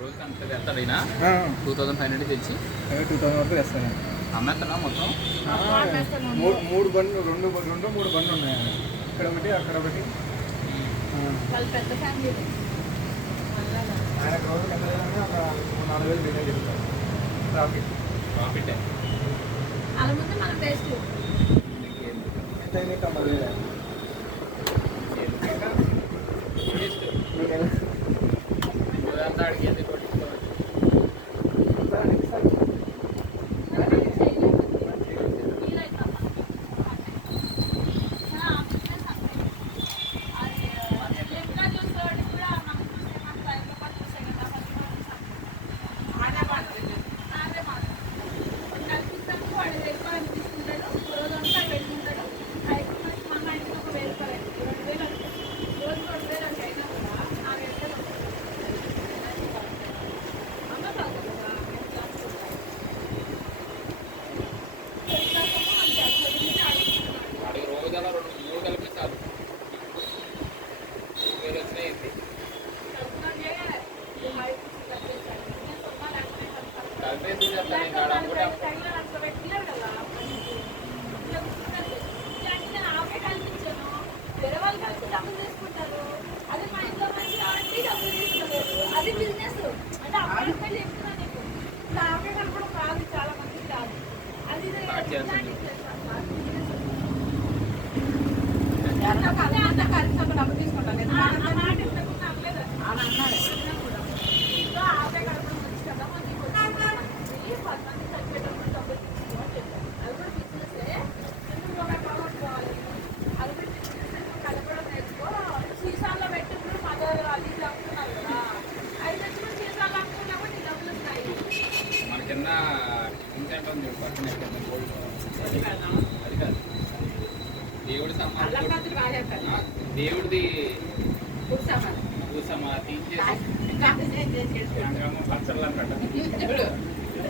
రోజుకి అంత తెస్తాడు అయినా 2500 తెచ్చి 2000 వరకు తెస్తాను. అమ్మేస్తున్నా మొత్తం మూడు బండ్లు రెండు మూడు బండ్లు ఉన్నాయి. ఇక్కడ ఒకటి అక్కడ ఒకటి. పెద్ద ఫ్యామిలీ ఆయన రోజులు ఎంత లేదంటే ఒక 4000 బిజినెస్ చెప్తారు. ప్రాఫిట్ అలా ముందు మనం టేస్ట్ ఎంత అయింది? 90,000. అంతా అడిగేది అది బిజినెస్ అంటే అబ్బాయి చెప్తున్నాను నీకు ఇలా ఆపే కలపడం కాదు, చాలా మందికి కాదు. అది అంత కలిసి ఒక డబ్బు తీసుకుంటాను ఆపే కలపడం వచ్చి కదా మంది 10 మంది చచ్చిపోయేటప్పుడు డబ్బులు తీసుకోమని చెప్పాను. అది కూడా బిజినెస్ ఎందుకు కావాలి, అది కూడా బిజినెస్ కలపడం నేర్చుకో. సీసాల్లో పెట్టినప్పుడు మదర్ అది ఇది అమ్ముతున్నారు కదా, అది తెచ్చి కూడా సీసాలు అమ్ముకున్నప్పుడు నీ డబ్బులు వస్తాయి. మన కింద ఇంకెంత ఉంది పక్కన అది కాదు దేవుడి దేవుడిది పచ్చళ్ళు అనమాట.